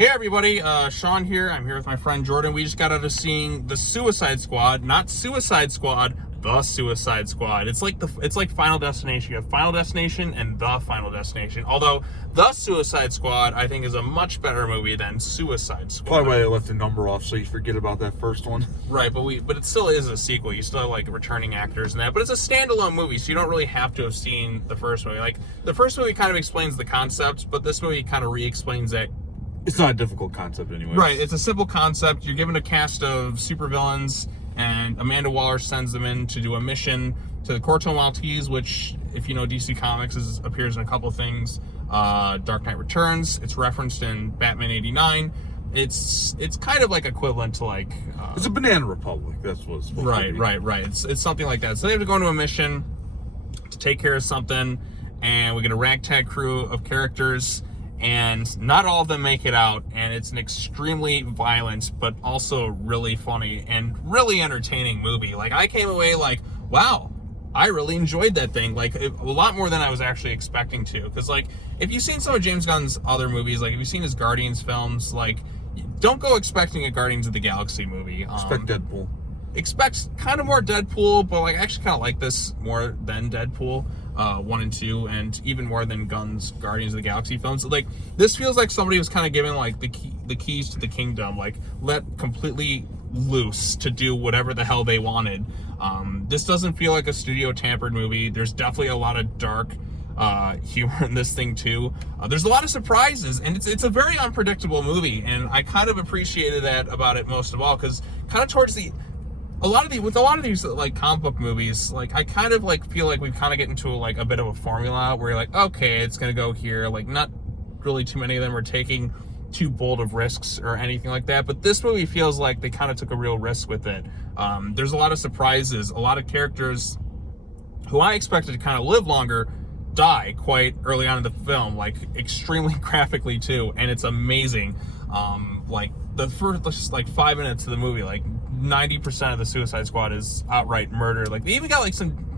Hey everybody, Sean here. I'm here with my friend Jordan. We just got out of seeing The Suicide Squad, not Suicide Squad, The Suicide Squad. It's like Final Destination. You have Final Destination and The Final Destination. Although The Suicide Squad, I think, is a much better movie than Suicide Squad. Probably why they left the number off so you forget about that first one. Right, but it still is a sequel. You still have like returning actors and that. But it's a standalone movie, so you don't really have to have seen the first movie. Like the first movie kind of explains the concept, but this movie kind of re-explains it. It's not a difficult concept anyway. Right, it's a simple concept. You're given a cast of supervillains, and Amanda Waller sends them in to do a mission to the Corto Maltese, which, if you know DC Comics, appears in a couple things. Dark Knight Returns. It's referenced in Batman '89. It's kind of like equivalent to like... it's a Banana Republic. That's what it's supposed to be. Right. It's something like that. So they have to go into a mission to take care of something, and we get a ragtag crew of characters, and not all of them make it out, and it's an extremely violent but also really funny and really entertaining movie. Like, I came away like, wow, I really enjoyed that thing, like a lot more than I was actually expecting to. Because like, if you've seen some of James Gunn's other movies, like if you've seen his Guardians films, like, don't go expecting a Guardians of the Galaxy movie. Expect Deadpool. Expect kind of more Deadpool, but like I actually kind of like this more than Deadpool 1 and 2, and even more than Gunn's Guardians of the Galaxy films. Like, this feels like somebody was kind of giving like the keys to the kingdom, like let completely loose to do whatever the hell they wanted. This doesn't feel like a studio tampered movie. There's definitely a lot of dark humor in this thing too. There's a lot of surprises, and it's a very unpredictable movie, and I kind of appreciated that about it most of all, because kind of towards with a lot of these like comic book movies, like I kind of like feel like we kind of get into like a bit of a formula where you're like, okay, it's gonna go here. Like, not really too many of them are taking too bold of risks or anything like that, but this movie feels like they kind of took a real risk with it. There's a lot of surprises, a lot of characters who I expected to kind of live longer die quite early on in the film, like extremely graphically too, and it's amazing. Like the first like 5 minutes of the movie, like 90% of the Suicide Squad is outright murder. Like, they even got like some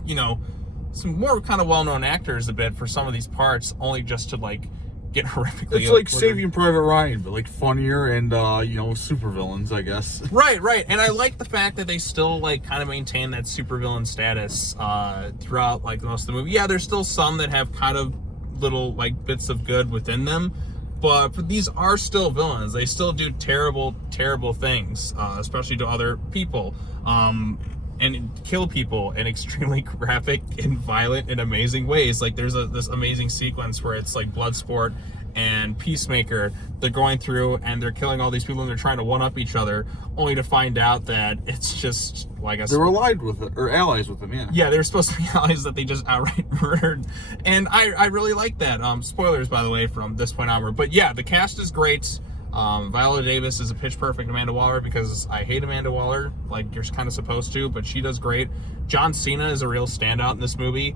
more kind of well-known actors a bit for some of these parts, only just to like get horrifically. It's like Saving Private Ryan, but like funnier and supervillains, I guess. Right. And I like the fact that they still like kind of maintain that supervillain status throughout like most of the movie. Yeah, there's still some that have kind of little like bits of good within them, but these are still villains. They still do terrible things, especially to other people, and kill people in extremely graphic and violent and amazing ways. Like, there's this amazing sequence where it's like Bloodsport and Peacemaker, they're going through and they're killing all these people, and they're trying to one-up each other, only to find out that it's just like they were allied with it, or allies with them. Yeah, they were supposed to be allies that they just outright murdered, and I really like that. Spoilers, by the way, from this point onward. But yeah, the cast is great. Viola Davis is a pitch perfect Amanda Waller, because I hate Amanda Waller, like you're kind of supposed to, but she does great. John Cena is a real standout in this movie.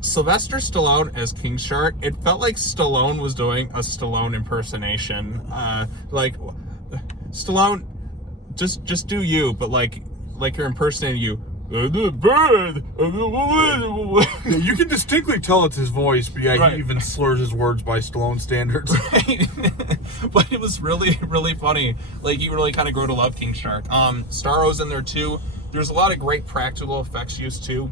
Sylvester Stallone as King Shark, it felt like Stallone was doing a Stallone impersonation. Like, Stallone, just do you, but like you're impersonating you. You can distinctly tell it's his voice, but yeah, right. He even slurs his words by Stallone standards. Right. But it was really, really funny. Like, you really kind of grow to love King Shark. Starro's in there too. There's a lot of great practical effects used too.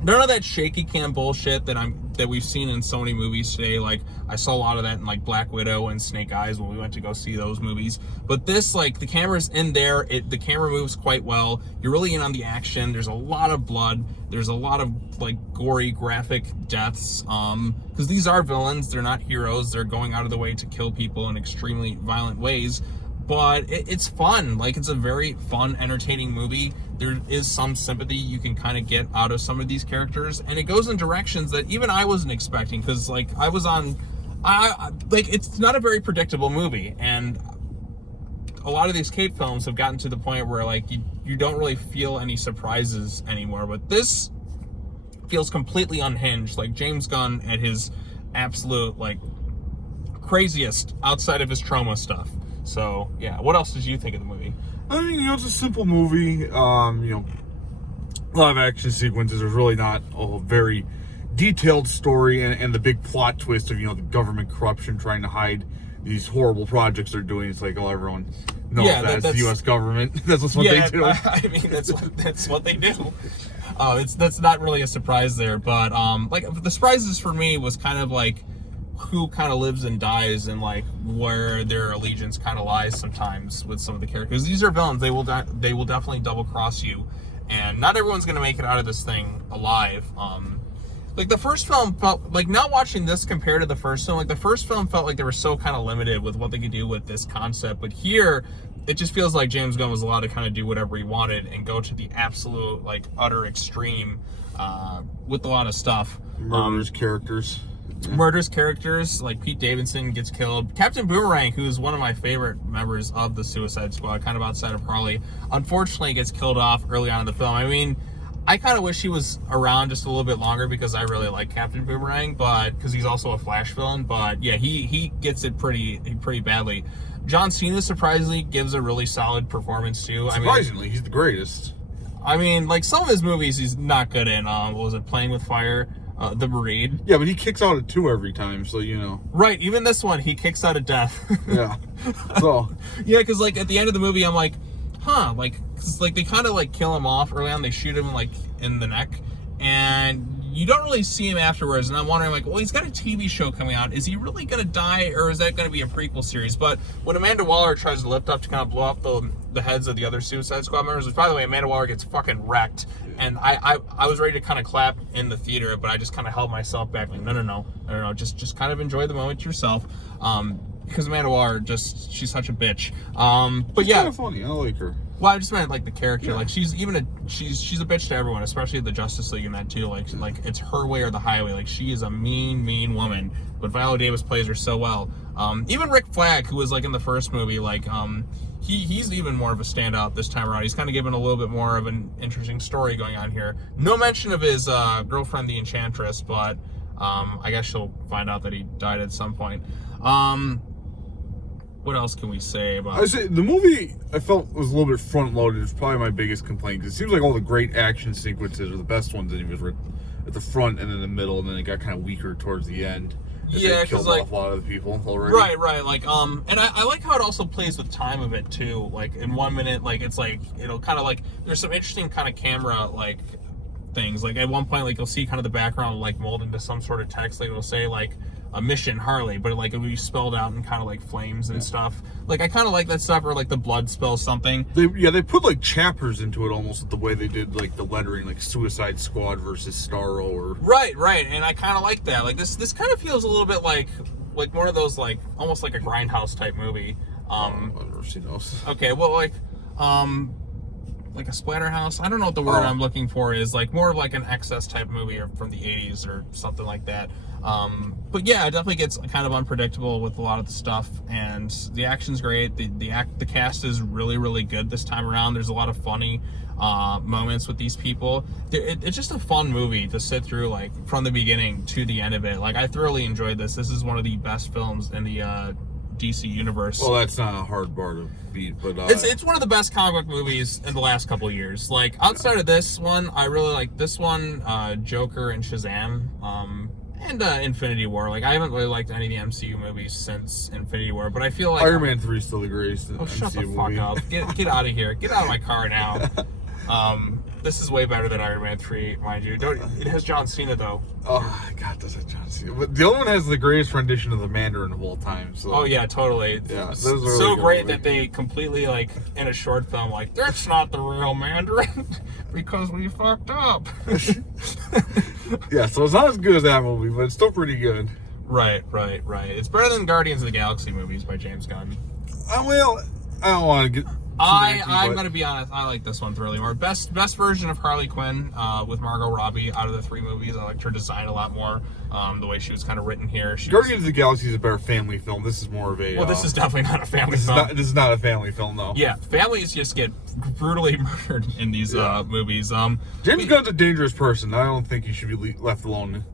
None of that shaky cam bullshit that we've seen in so many movies today. Like, I saw a lot of that in like Black Widow and Snake Eyes when we went to go see those movies. But this, like, the camera's in there. The camera moves quite well. You're really in on the action. There's a lot of blood. There's a lot of like gory, graphic deaths. Because these are villains. They're not heroes. They're going out of the way to kill people in extremely violent ways. But it's fun. Like, it's a very fun, entertaining movie. There is some sympathy you can kind of get out of some of these characters, and it goes in directions that even I wasn't expecting, because like it's not a very predictable movie, and a lot of these Cape films have gotten to the point where like you don't really feel any surprises anymore, but this feels completely unhinged, like James Gunn at his absolute like craziest outside of his trauma stuff. So yeah, what else did you think of the movie? I mean, it's a simple movie. A lot of action sequences. There's really not a very detailed story, and the big plot twist of the government corruption trying to hide these horrible projects they're doing. It's like, oh, everyone knows that's the U.S. government. That's what they do. I mean, that's what they do. That's not really a surprise there, but like the surprises for me was kind of like who kind of lives and dies and like where their allegiance kind of lies sometimes with some of the characters. These are villains. They will definitely double cross you, and not everyone's gonna make it out of this thing alive. Like the first film felt like, not watching this compared to the first film, like the first film felt like they were so kind of limited with what they could do with this concept, but here it just feels like James Gunn was allowed to kind of do whatever he wanted and go to the absolute like utter extreme with a lot of stuff. Murders characters. Yeah. Murders characters, like Pete Davidson gets killed. Captain Boomerang, who is one of my favorite members of the Suicide Squad, kind of outside of Harley, unfortunately gets killed off early on in the film. I mean, I kind of wish he was around just a little bit longer because I really like Captain Boomerang, but because he's also a Flash villain. But yeah, he gets it pretty badly. John Cena surprisingly gives a really solid performance too. Surprisingly, he's the greatest. I mean, like some of his movies he's not good in. What was it, Playing with Fire, The Marine? Yeah, but he kicks out at 2 every time, so you know. Right, even this one he kicks out of death. Yeah. So. Yeah, because like at the end of the movie, I'm like, like, cause like they kind of like kill him off early on. They shoot him like in the neck, and you don't really see him afterwards. And I'm wondering, like, well, he's got a TV show coming out. Is he really gonna die, or is that gonna be a prequel series? But when Amanda Waller tries to lift up to kind of blow up the heads of the other Suicide Squad members, which by the way, Amanda Waller gets fucking wrecked, and I was ready to kind of clap in the theater, but I just kind of held myself back, like, no, just kind of enjoy the moment yourself. Because Amanda Waller, she's such a bitch. But she's yeah, kind of funny. I like her. Well, I just meant like the character. Yeah. Like she's a bitch to everyone, especially the Justice League in that too. Like it's her way or the highway. Like she is a mean woman. But Viola Davis plays her so well. Even Rick Flag, who was like in the first movie, like he's even more of a standout this time around. He's kind of given a little bit more of an interesting story going on here. No mention of his girlfriend, the Enchantress, but I guess she'll find out that he died at some point. What else can we say about? I say the movie I felt was a little bit front loaded. It's probably my biggest complaint because it seems like all the great action sequences are the best ones that he was at the front and in the middle, and then it got kind of weaker towards the end. Yeah, because like off a lot of the people already. Right. Like and I like how it also plays with time of it too. Like in 1 minute, like it's like it'll kind of like there's some interesting kind of camera like things. Like at one point, like you'll see kind of the background like mold into some sort of text. Like it'll say like a mission Harley, but like it would be spelled out in kind of like flames and stuff. Like I kind of like that stuff, or like the blood spells something. They put like chapters into it almost the way they did like the lettering, like Suicide Squad versus Starro or right, and I kind of like that. Like this kind of feels a little bit like one of those like almost like a Grindhouse type movie. I've never seen those. Okay, well like a Splatterhouse. I don't know what the word I'm looking for is. Like more of like an excess type movie or from the 80s or something like that. But yeah, it definitely gets kind of unpredictable with a lot of the stuff, and the action's great. The cast is really good this time around. There's a lot of funny moments with these people. It's just a fun movie to sit through, like from the beginning to the end of it. Like I thoroughly enjoyed this. This is one of the best films in the DC universe. Well, that's not a hard bar to beat, but it's one of the best comic book movies in the last couple of years. Like outside of this one, I really like this one, Joker and Shazam, and Infinity War. Like I haven't really liked any of the MCU movies since Infinity War, but I feel like Iron Man 3 is still the greatest. Shut the fuck up! Get out of here! Get out of my car now! This is way better than Iron Man 3, mind you. It has John Cena though. Oh God, does it John Cena? But the other one has the greatest rendition of the Mandarin of all time. So. Oh yeah, totally. Yeah, so great that they completely like in a short film like that's not the real Mandarin because we fucked up. Yeah, so it's not as good as that movie, but it's still pretty good. Right. It's better than Guardians of the Galaxy movies by James Gunn. Well, I don't want to get. I'm gonna be honest. I like this one thoroughly more. Best version of Harley Quinn with Margot Robbie out of the 3 movies. I liked her design a lot more. The way she was kind of written here. Guardians of the Galaxy is a better family film. This is more of a. Well, this is definitely not a family film. This is not a family film, though. Yeah, families just get brutally murdered in these movies. James Gunn's a dangerous person. I don't think he should be left alone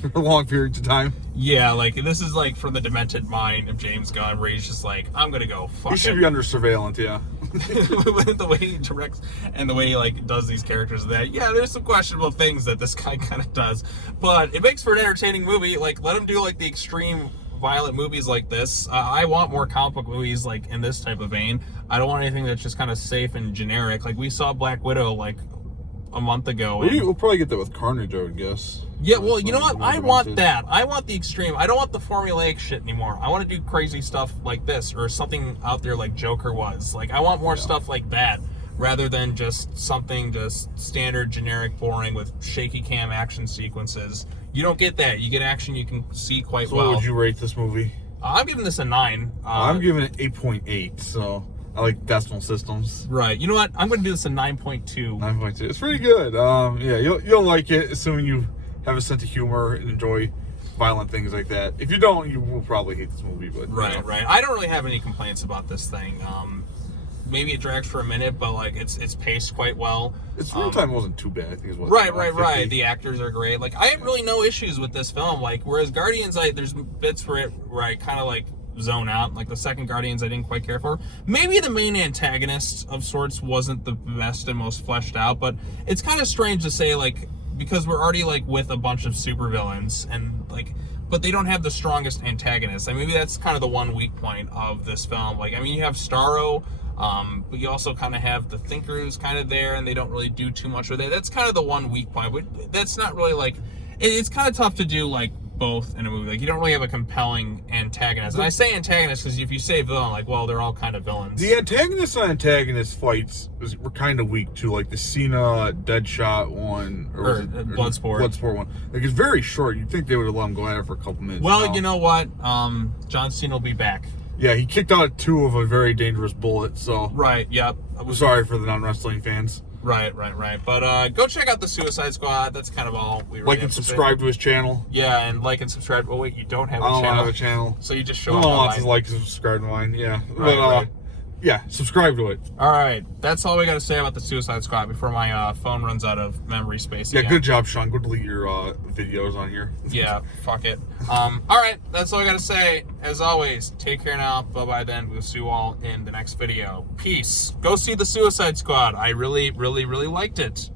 for long periods of time. Yeah, like this is like from the demented mind of James Gunn, where he's just like, I'm gonna go fuck. He should be under surveillance, yeah. The way he directs and the way he like does these characters, there's some questionable things that this guy kind of does, but it makes for an entertaining movie. Like let him do like the extreme violent movies like this. I want more comic book movies like in this type of vein. I don't want anything that's just kind of safe and generic. Like we saw Black Widow like a month ago. We'll probably get that with Carnage, I would guess. Yeah, well, you know what? I want that. I want the extreme. I don't want the formulaic shit anymore. I want to do crazy stuff like this or something out there like Joker was. Like, I want more stuff like that rather than just something just standard, generic, boring with shaky cam action sequences. You don't get that. You get action you can see quite well. So what would you rate this movie? I'm giving this a 9. I'm giving it 8.8, so I like decimal systems. Right. You know what? I'm going to do this a 9.2. 9.2. It's pretty good. Yeah, you'll like it, assuming you have a sense of humor and enjoy violent things like that. If you don't, you will probably hate this movie. But right. I don't really have any complaints about this thing. Maybe it drags for a minute, but like it's paced quite well. Its runtime wasn't too bad. I think it was right. The actors are great. Like I have really no issues with this film. Like whereas Guardians, there's bits where I kind of like zone out. Like the second Guardians, I didn't quite care for. Maybe the main antagonist of sorts wasn't the best and most fleshed out, but it's kind of strange to say like because we're already like with a bunch of supervillains and like. But they don't have the strongest antagonists. Maybe that's kind of the one weak point of this film. Like, I mean, you have Starro, but you also kind of have the Thinkers kind of there, and they don't really do too much with it. That's kind of the one weak point. But that's not really like... It's kind of tough to do, like, both in a movie. Like, you don't really have a compelling antagonist. And I say antagonist because if you say villain, like, well, they're all kind of villains. The antagonist on antagonist fights were kind of weak, too. Like the Cena Deadshot one. Or Bloodsport. Bloodsport one. Like, it's very short. You'd think they would have let him go at it for a couple minutes. Well, you know what? John Cena will be back. Yeah, he kicked out 2 of a very dangerous bullet, so... Right, yep. Sorry for the non-wrestling fans. Right. But go check out the Suicide Squad. That's kind of all we really like and subscribe to his channel. Yeah, and like and subscribe. Oh wait, you don't have a channel. I don't have a channel. So you just show up on lots mine. of like and subscribe to mine. Yeah. Right. Yeah, subscribe to it. All right, that's all we got to say about the Suicide Squad before my phone runs out of memory space. Yeah, again. good job, Sean. Go delete your videos on here. Yeah, fuck it. All right, that's all I got to say. As always, take care now. Bye-bye then. We'll see you all in the next video. Peace. Go see the Suicide Squad. I really, really, really liked it.